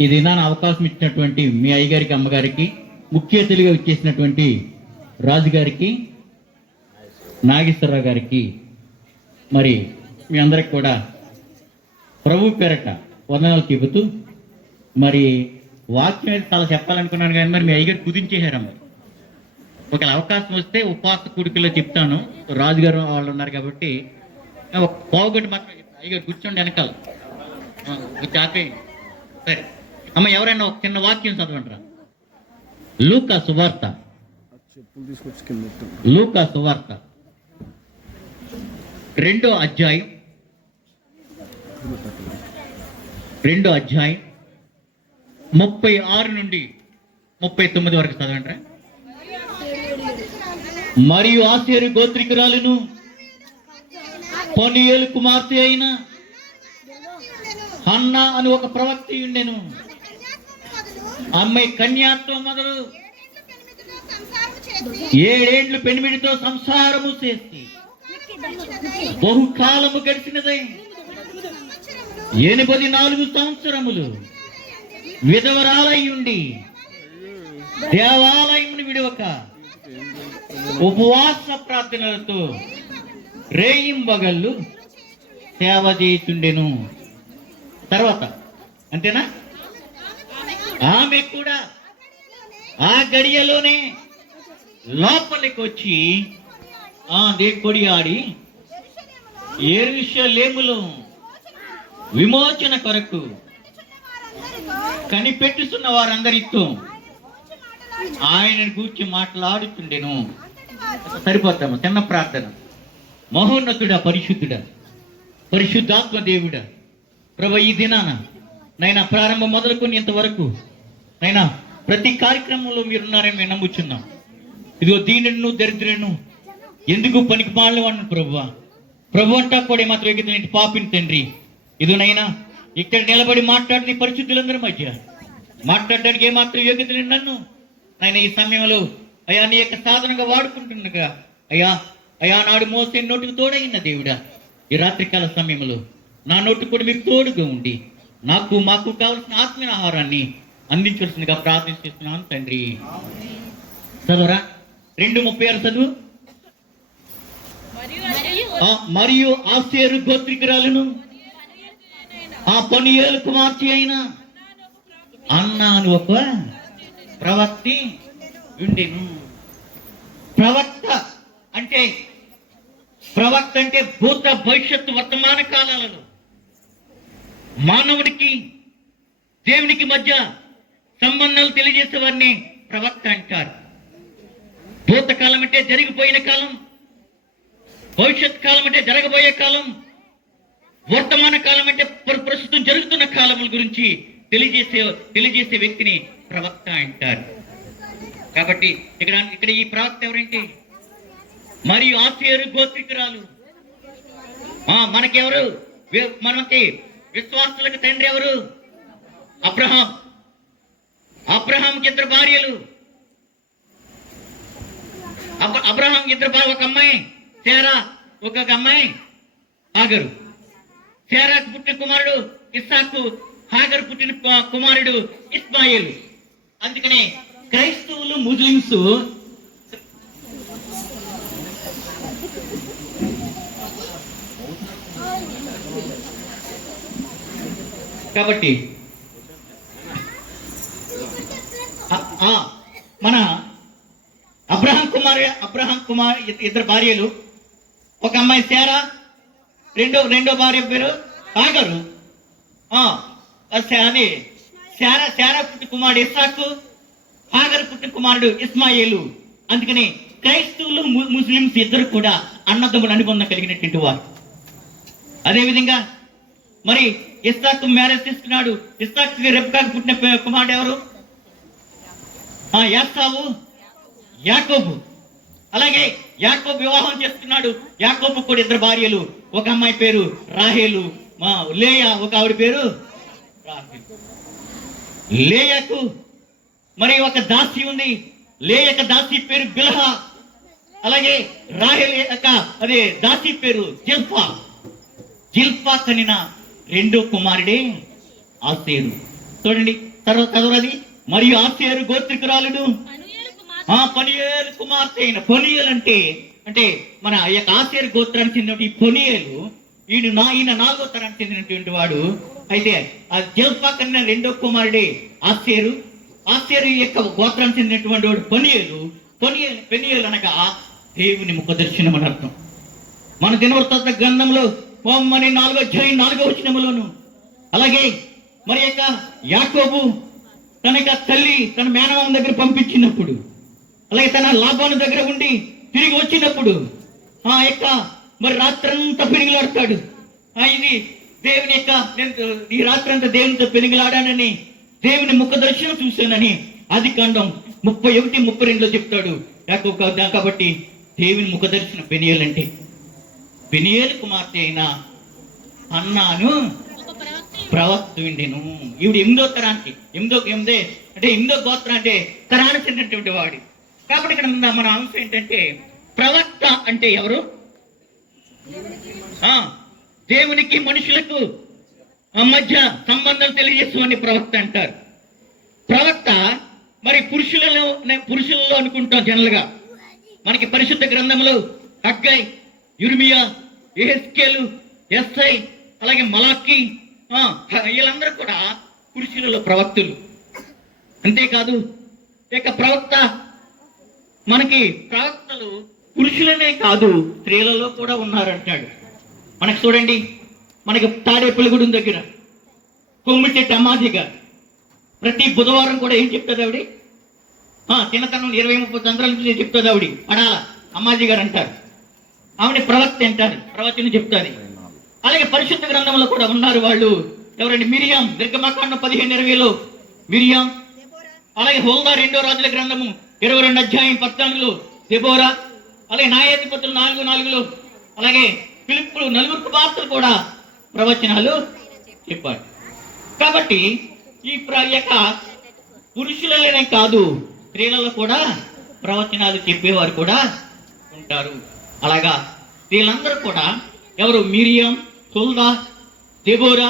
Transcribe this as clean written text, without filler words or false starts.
ఈ దినాన్ని అవకాశం ఇచ్చినటువంటి మీ అయ్యగారికి, అమ్మగారికి, ముఖ్య అతిథిగా ఇచ్చేసినటువంటి రాజుగారికి, నాగేశ్వరరావు గారికి, మరి మీ అందరికి కూడా ప్రభు పేరట వందనాలు చెబుతూ, మరి వాక్యం అయితే చాలా చెప్పాలనుకున్నాను కానీ మరి మీ అయ్యగారు కుదించేశారమ్మ. ఒకవేళ అవకాశం వస్తే ఉపవాస కూడికల్లో చెప్తాను. రాజుగారు వాళ్ళు ఉన్నారు కాబట్టి ఒక పావుగంట మాత్రం చెప్తాను. అయ్యగారు కూర్చోండి వెనకాల ఆపేయండి. సరే అమ్మ, ఎవరైనా ఒక చిన్న వాక్యం చదవంటారా? లూకా సువార్త, లూకా సువార్త 2వ అధ్యాయం 36 నుండి 39 వరకు చదవండి. మరియు ఆసేరు గోత్రికురాలును పనియేలు కుమార్తె అయిన హన్నా అని ఒక ప్రవక్త ఉండెను. ఆమె కన్యాత్వం మొదలు 7 ఏండ్లు పెనిమిడితో సంసారము చేసి బహుకాలము గడిచినదై 84 సంవత్సరములు విధవరాలై ఉండి దేవాలయమును విడవక ఉపవాస ప్రార్థనలతో రేయింబగళ్ళు సేవ చేయుచుండెను. తర్వాత అంతేనా? ఆమె కూడా ఆ గడియలోనే లోపలికి వచ్చి కొడియాడి యెరూషలేములో విమోచన కొరకు కనిపెట్టుతున్న వారందరితో ఆయనను గూర్చి మాట్లాడుతుండెను. సరిపోతాము. చిన్న ప్రార్థన. మహోన్నతుడా, పరిశుద్ధుడా, పరిశుద్ధాత్మ దేవుడా, ప్రభు ఈ దినాన నైనా ప్రారంభం మొదలుకొని ఇంతవరకు నైనా ప్రతి కార్యక్రమంలో మీరున్నారని మేము నమ్ముచున్నాం. ఇదిగో దీనును దరిద్రులను ఎందుకు పనికి మాలను ప్రభు అంటా కూడా మాత్రం యోగ్యత పాపిని తండ్రి. ఇదినైనా ఇక్కడ నిలబడి మాట్లాడిన పరిశుద్ధులందరి మధ్య మాట్లాడడానికి ఏమాత్రం యోగ్యత లేని నన్ను నాయన ఈ సమయంలో అయ్యా నీ యొక్క సాధనగా వాడుకుంటుండగా అయ్యా నాడు మోసే నోటికి తోడైన దేవుడా, ఈ రాత్రికాల సమయంలో నా నోటు కూడా మీకు తోడుగా ఉండి మాకు కావలసిన ఆత్మీయ ఆహారాన్ని అందించవలసిందిగా ప్రార్థిస్తున్నాను తండ్రి. చదవరా 2:36 చదువు. మరియు ఆసేరు గోత్రికురాలను ఆ పనియేలు కుమార్తె అయిన అన్నా అని ఒక ప్రవక్తి ఉండెను. ప్రవక్త అంటే భూత భవిష్యత్తు వర్తమాన కాలాలలో మానవుడికి దేవునికి మధ్య సంబంధాలు తెలియజేసేవారిని ప్రవక్త అంటారు. భూతకాలం అంటే జరిగిపోయిన కాలం, భవిష్యత్ కాలం అంటే జరగబోయే కాలం, వర్తమాన కాలం అంటే ప్రస్తుతం జరుగుతున్న కాలముల గురించి తెలియజేసే వ్యక్తిని ప్రవక్త అంటారు. కాబట్టి ఇక్కడ ఈ ప్రవక్త ఎవరంటే మరియు ఆసేరు గోత్రికురాలు. మనకెవరు? మనకి విశ్వాసులకు తండ్రి ఎవరు? అబ్రహాంకి 2 భార్యలు. అబ్రహాంకి 2 భార్య, ఒక అమ్మాయి శారా, ఒక అమ్మాయి హాగరు. శారాకు పుట్టిన కుమారుడు ఇస్సాకు, హాగరు పుట్టిన కుమారుడు ఇస్మాయిల్. అందుకనే క్రైస్తవులు, ముస్లింస్ కాబట్టి మన అబ్రహాం కుమార్ 2 భార్యలు, ఒక అమ్మాయి శారా, రెండో భార్య పేరు హాగరు. శారా పుట్టిన కుమారుడు ఇస్సాకు, హాగరు పుట్టిన కుమారుడు ఇస్మాయిలు. అందుకని క్రైస్తవులు, ముస్లింస్ ఇద్దరు కూడా అన్నదమ్ముల అనుబంధం కలిగినటువంటి వారు. అదేవిధంగా మరి ఇస్సాకు మ్యారేజ్ చేసుకున్నాడు. ఇస్సాకు రెబ్కాకు పుట్టిన కుమారుడు ఎవరు? యాకోబు, యాకోబు. అలాగే యాకోబు వివాహం చేసుకున్నాడు. యాకోబు కూడా 2 భార్యలు, ఒక అమ్మాయి పేరు రాహేలు, లేయా, ఒక ఆవిడ పేరు రాహేలు. లేయాకు మరి ఒక దాసి ఉంది. లేయక దాసి పేరు బిల్హా. అలాగే రాహేల్ యొక్క దాసి పేరు జిల్పా కనిన 2వ కుమారుడే ఆసేరు. చూడండి తర్వాత చదవరాది. మరియు ఆసేరు గోత్రికురాలుడు పనియేలు కుమార్తె అయిన పొనియేలు అంటే మన యొక్క ఆసేరు గోత్రానికి చెందినటువంటి ఈ పొనియేలు ఈయన 4వ తరానికి చెందినటువంటి వాడు. అయితే ఆ జోస్పా కన్నా 2వ కుమారుడే ఆసేరు యొక్క గోత్రానికి చెందినటువంటి వాడు పొనియేలు అనగా దేవుని ముఖ దర్శనం అని అర్థం. మన దినవృత్తాంత గ్రంథంలో మరి 4వ అధ్యాయం 4వ వచనములోను, అలాగే మరి యొక్క యాకోబు తన యొక్క తల్లి తన మేనమామ దగ్గర పంపించినప్పుడు, అలాగే తన లాభాను దగ్గర ఉండి తిరిగి వచ్చినప్పుడు ఆ యొక్క మరి రాత్రంతా పెనుగులాడతాడు. ఇది దేవుని యొక్క ఈ రాత్రంతా దేవునితో పెనుగులాడానని, దేవుని ముఖ దర్శనం చూశానని ఆదికాండం 31:32 చెప్తాడు యాకోబు. కాబట్టి దేవుని ముఖ దర్శనం పెనియేలు కుమార్తె అయిన హన్నాను ప్రవక్త ఉండెను. ఈవిడ 8వ తరానికి 8వ గోత్రం అంటే తరానికి చెందినటువంటి వాడు. కాబట్టి ఇక్కడ మన అంశం ఏంటంటే ప్రవక్త అంటే ఎవరు? దేవునికి మనుషులకు మధ్య సంబంధం తెలియజేసుకుని ప్రవక్త అంటారు. ప్రవక్త మరి పురుషులలో అనుకుంటాం జనరల్గా. మనకి పరిశుద్ధ గ్రంథంలో హగ్గై, యిర్మీయా, యెహెజ్కేలు, యెస్ఐ, అలాగే మలాకి వీళ్ళందరూ కూడా పురుషులలో ప్రవక్తులు. అంతేకాదు ఇక ప్రవక్త మనకి ప్రవక్తలు పురుషులనే కాదు స్త్రీలలో కూడా ఉన్నారంటాడు. మనకి చూడండి, మనకి తాడేపల్లిగూడెం దగ్గర కొమ్మిచెట్టు అమ్మాజీ గారు ప్రతి బుధవారం కూడా ఏం చెప్తుంది ఆవిడ? చిన్నతనం 20-30 సంవత్సరాల నుంచి చెప్తుంది ఆవిడ. అడాల అమ్మాజీ గారు అంటారు. ఆవిడ ప్రవక్త అంటారు, ప్రవచనం చెప్తారు. అలాగే పరిశుద్ధ గ్రంథంలో కూడా ఉన్నారు వాళ్ళు. ఎవరండి? మిరియాం, నిర్గమకాండం 15:20లో మిరియాం. అలాగే హోల్దా 2వ రాజుల గ్రంథము 22 అధ్యాయం 14లో దెబోరా. అలాగే న్యాయాధిపతులు 4:4లో అలాగే ఫిలిప్పులు 4 కుమార్తెలు కూడా ప్రవచనాలు చెప్పారు. కాబట్టి ఈ యొక్క పురుషులనే కాదు స్త్రీలలో కూడా ప్రవచనాలు చెప్పేవారు కూడా ఉంటారు. అలాగా వీళ్ళందరూ కూడా ఎవరు? మిరియాం, హోల్దా, దెబోరా,